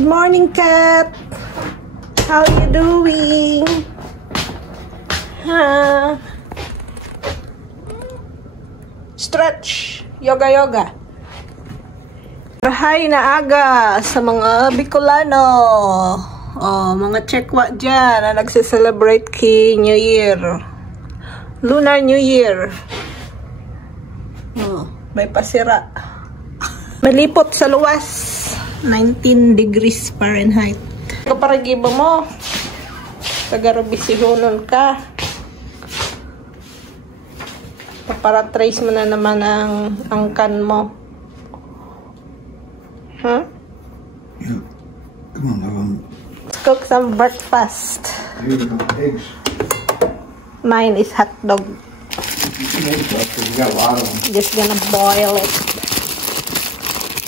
Good morning, cat. How you doing? Huh? Stretch. Yoga, yoga. Rahay na aga sa mga Bicolano. Oh, mga Chekwa dyan na nagse-celebrate kay New Year. Lunar New Year. Oh, may pasira. Malipot sa luwas. 19 degrees Fahrenheit. Kaparagiba mo. Tagarabisihonon ka. Paparatrace mo na naman ang angkan mo. Huh? Yeah. Come on, Let's cook some breakfast. here are eggs. Mine is hot dog. Eggs up, 'cause we got a lot of them. Just gonna boil it.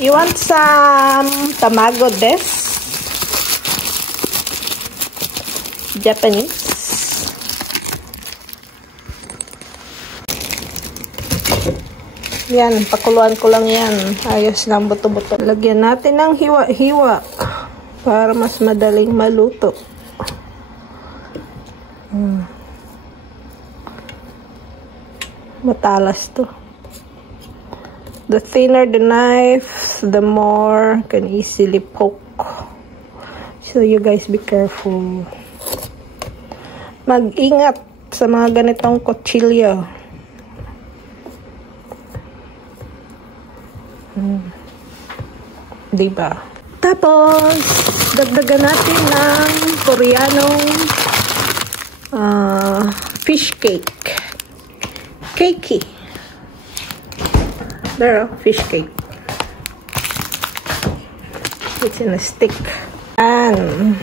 You want some tamago des? Japanese. Yan, pakuluan ko lang yan. Ayos lang buto-buto. Lagyan natin ng hiwa-hiwa para mas madaling maluto. Matalas to. The thinner the knife, the more can easily poke. So you guys be careful. Mag-ingat sa mga ganitong kutsilyo. Diba? Tapos, dagdagan natin ng Koreanong fish cake. Cakey. There, fish cake. It's in a stick. And,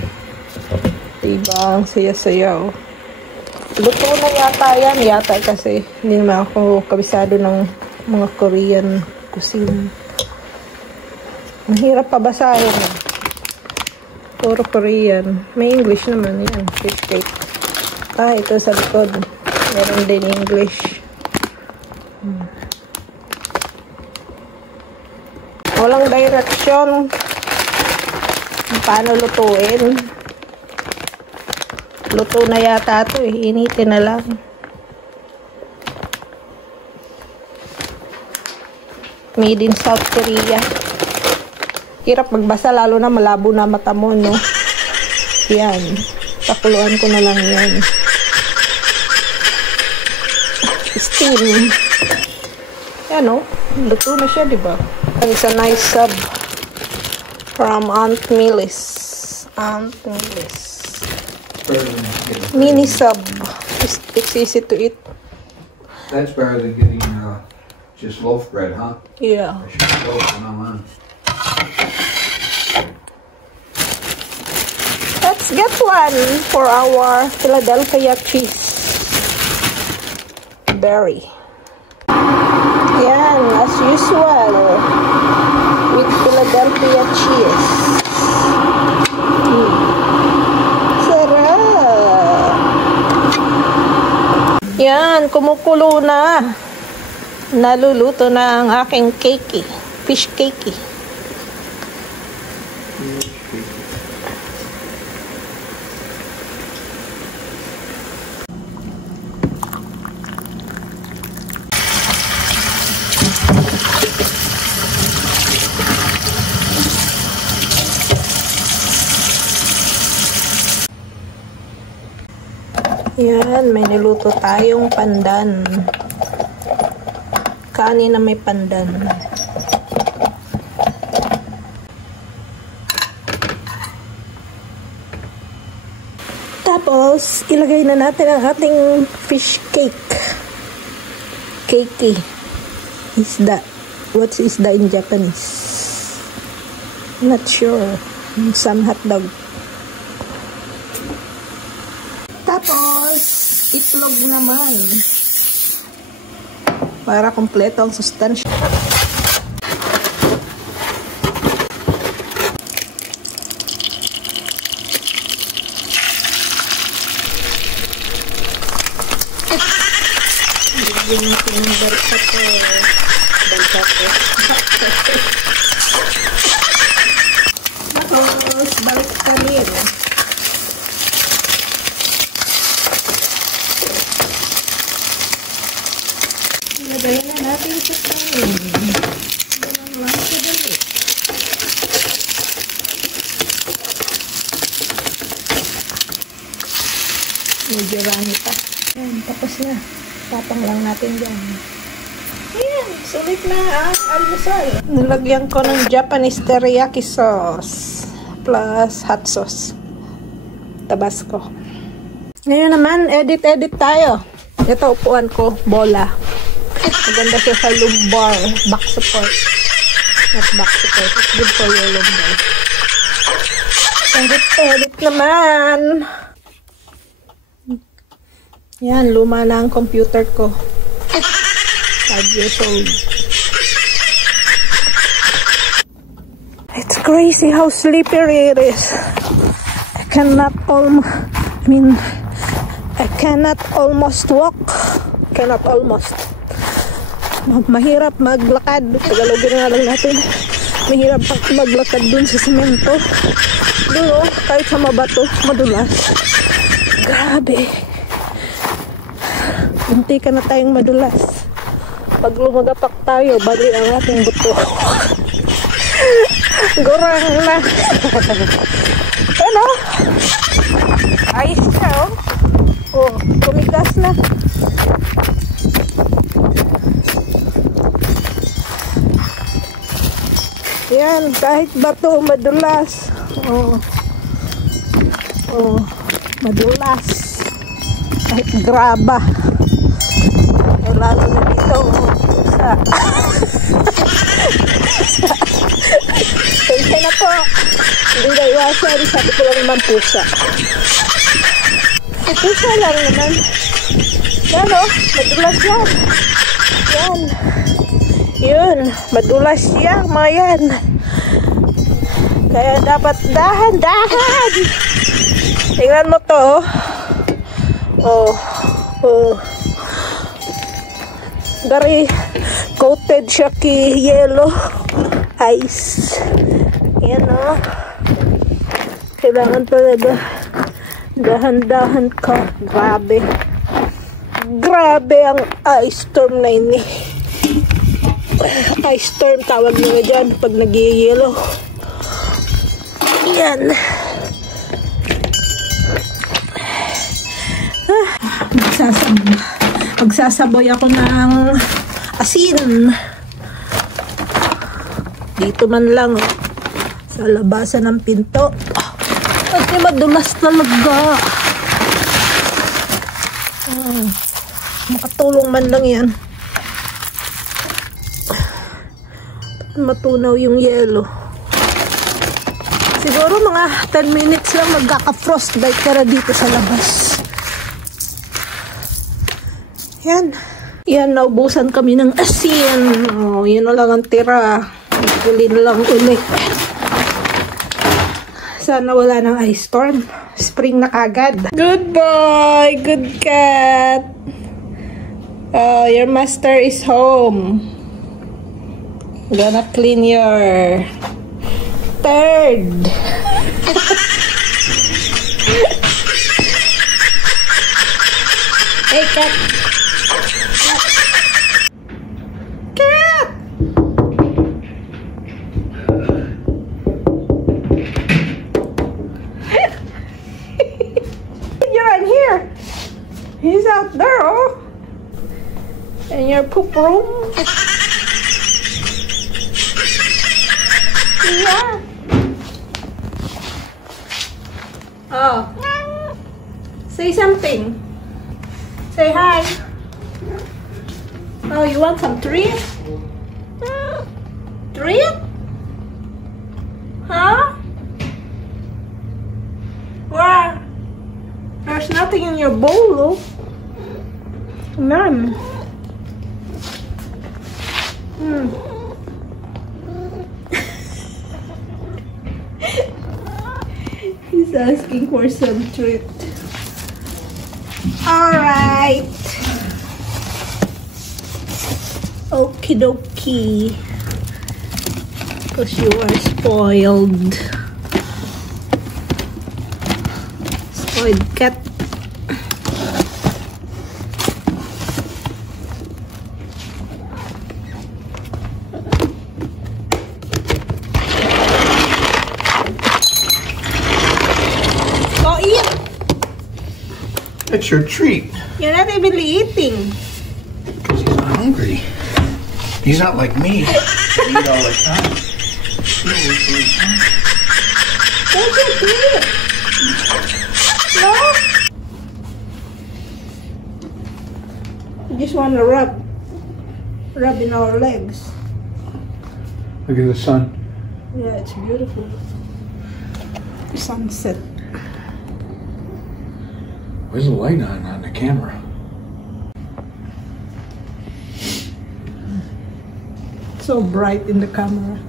diba, ang saya-sayaw. Luto na yata yan. Yata kasi hindi naman ako kabisado ng mga Korean cuisine. Mahirap pabasahin. Puro Korean. May English naman yan. Fish cake. Ito sa likod. Meron din English. Walang direction paano lutuin. Luto na yata ito eh. Initin na lang. Made in South Korea. Hirap magbasa lalo na malabo na mata mo, no? Yan. Pakuluan ko na lang yan. Steam. Yan, no? Luto na siya, diba? It's a nice sub from Aunt Millis. Aunt Millis. Mini sub. It's easy to eat. That's better than getting just loaf bread, huh? Yeah. I should have loaf when I'm on. Let's get one for our Philadelphia cheese. Berry. Yan, as usual, with Philadelphia cheese. Sarap! Yan, kumukulo na. Naluluto na ang aking cakey. Fish cakey. Yan, may niluto tayong pandan. Kanin na may pandan. Tapos, ilagay na natin ang ating fish cake. Cakey. Isda. What's isda in Japanese? Not sure. Some hot dog. Tapos, itlog naman. Para kompleto ang sustansya. Yung finger ko to. Tapos, princess namin. Ganun lang kadali. Medyo rani pa. Ayan, tapos na. Tapang lang natin dyan. Ayan, sulit na ang almusal. Nilagyan ko ng Japanese teriyaki sauce plus hot sauce. Tabasco. Ngayon naman, edit tayo. Ito, upuan ko, bola. Maganda siya sa lumbar. Back support. Not back support. It's good for your lumbar. Edit naman. Yan, luma na ang computer ko. 5 years old. It's crazy how slippery it is. I cannot almost walk. Mahirap maglakad. Tagalogin na lang natin. Mahirap maglakad dun sa semento. Doon, kahit sa mabato, madulas. Grabe. Hindi ka na tayong madulas. Pag lumagapak tayo, bali ang ating buto. Gurang na. Ano? Ayos siya, oh. Oh, tumigas na. Yan, kahit bato, madulas. Oh. Oh, madulas. Kahit graba. Lalo na dito sa Pensa na po, hindi na iwasan, sabi ko lang naman pusa. Pusa lang naman. Yan o, madulas yan. Yan. Yun, madulas yan, mga yan. Kaya dapat dahan-dahan. Tingnan mo to. Oh, oh. Dari coated siya ki yellow ice. Yan o. Kailangan talaga dahan-dahan ka. Grabe. Grabe ang ice storm na ini. Ice storm tawag nila dyan pag nag-yellow. Yan. Magsasaboy ako ng asin. Dito man lang, oh. Sa labasan ng pinto. Kasi madulas talaga. Makatulong man lang yan. Matunaw yung yelo. Siguro mga 10 minutes lang magkaka-frostbite ka na dito sa labas. Yan. Yan, naubusan kami ng asin. Oh, yun na lang ang tira. Kulin lang ulit. Sana wala ng ice storm. Spring na kagad. Good boy! Good cat! Your master is home. Gonna clean your third. Hey, cat! He's out there, oh. In your poop room. Yeah. Oh. Say something. Say hi. Oh, you want some treat? Treat? Huh? Where? There's nothing in your bowl, oh. None. He's asking for some treat. Alright. Okie dokie. Because you are spoiled. Spoiled cat. It's your treat. You're not even eating. Because he's not hungry. He's not like me. I eat all the time. Don't you do it? No? You just want to rub in our legs. Look at the sun. Yeah, it's beautiful. Sunset. Where's the light on the camera? So bright in the camera.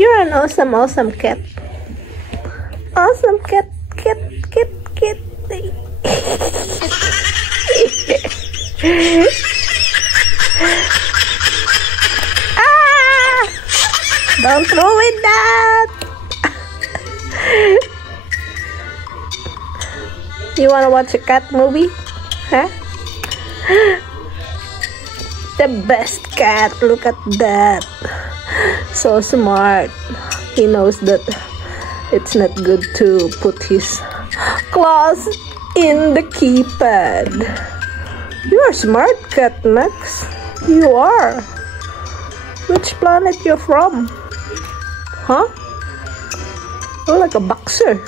You're an awesome cat. Awesome cat. Ah! Don't throw it that. You wanna watch a cat movie? Huh? The best cat. Look at that. So smart. He knows that it's not good to put his claws in the keypad. You're a smart cat, Max. You are. Which planet you're from? Huh? You're like a boxer.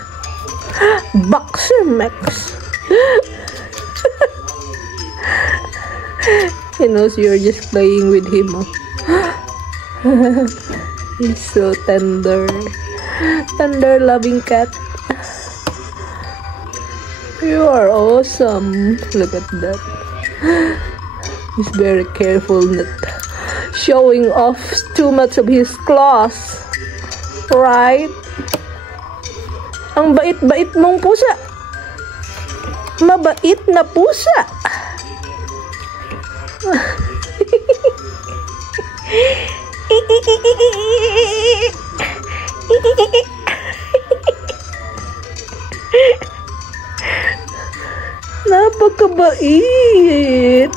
Boxer, Max. He knows you're just playing with him. He's so tender. Tender, loving cat. You are awesome. Look at that. He's very careful not showing off too much of his claws. Right? Ang bait-bait mong pusa. Mabait na pusa. Napakabait.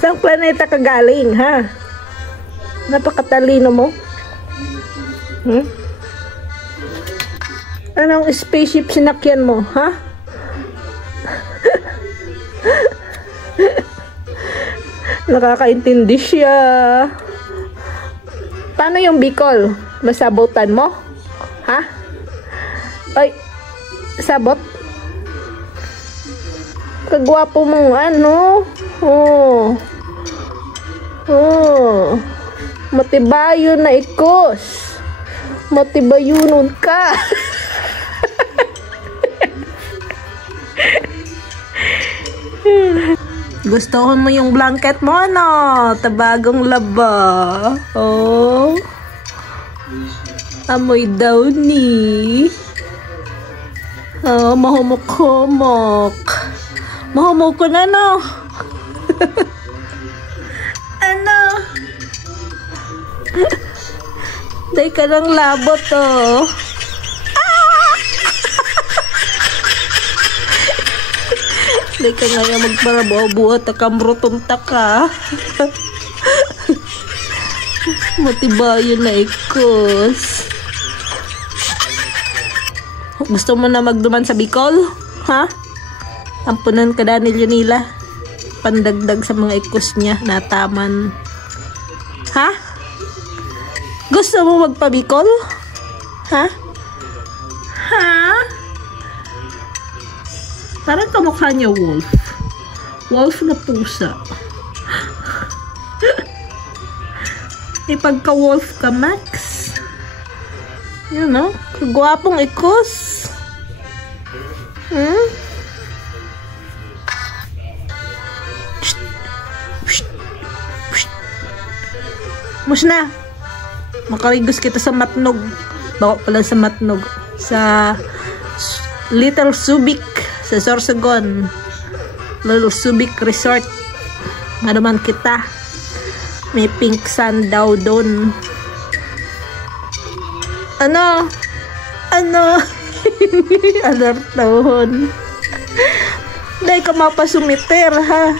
Saan planeta ka galing, ha? Napakatalino mo. Anong spaceship sinakyan mo, ha? Nakakaintindi siya. Paano yung Bicol? Masabotan mo? Ha? Ay, sabot? Kagwapo mong ano? Oh. Matibayo na ikos. Matibayunon ka. Gustuhan mo yung blanket mo, no? Tabagong laba. Oh. Amoy daw ni. Oh, mahumok-humok. Mahumok ko na, no? Ano? Day ka ng labot, oh. Day ka ngayon magparabuo-buo at kamrutunta ka. Matibayan na ikos. Gusto mo na magduman sa Bicol? Ha? Ampunan ka Daniel nila. Pandagdag sa mga ikos niya na taman. Ha? Gusto mo magpa-Bicol? Ha? Ha? Parang kamukha niya wolf. Wolf na pusa. Ipagka-wolf ka, Max. Yun, no? Kagwapong ikos. Mus na. Makarigos kita sa Matnog. Bawa pala sa Matnog. Sa Little Subic. Sa Sorsogon. Little Subic Resort. Madaman kita. May pink sand daw doon. Ano? Alertohon. Dahil ka mapasumiter, ha?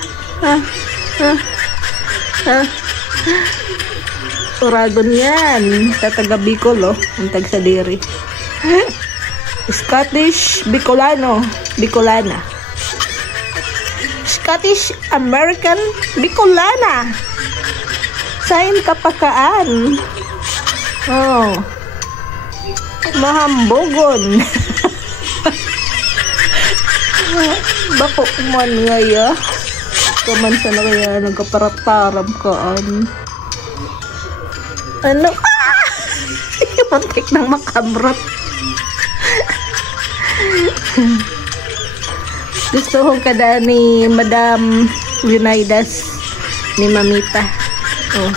Uragon yan. Tataga Bicol, oh. Ang tag sa diri. Scottish Bicolano. Bicolana. Scottish American Bicolana. Sain kapakaan. Oh. Mahambogon. Bako man ngaya. Kaman sa na kaya nagkaparataram kaan. Ano? Ah! Muntik ng makamrot. Gusto kong kada ni Madam Unidas ni Mamita. Oh.